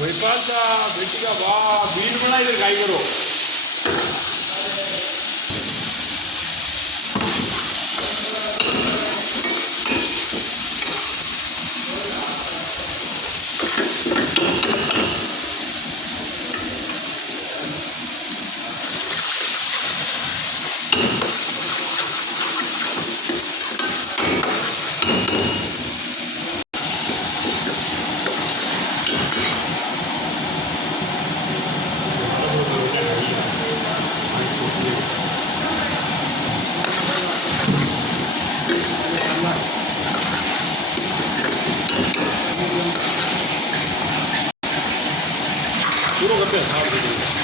मेरे पास बेटी का वाह बीन बना इधर गाई करो शुरू करते हैं साहब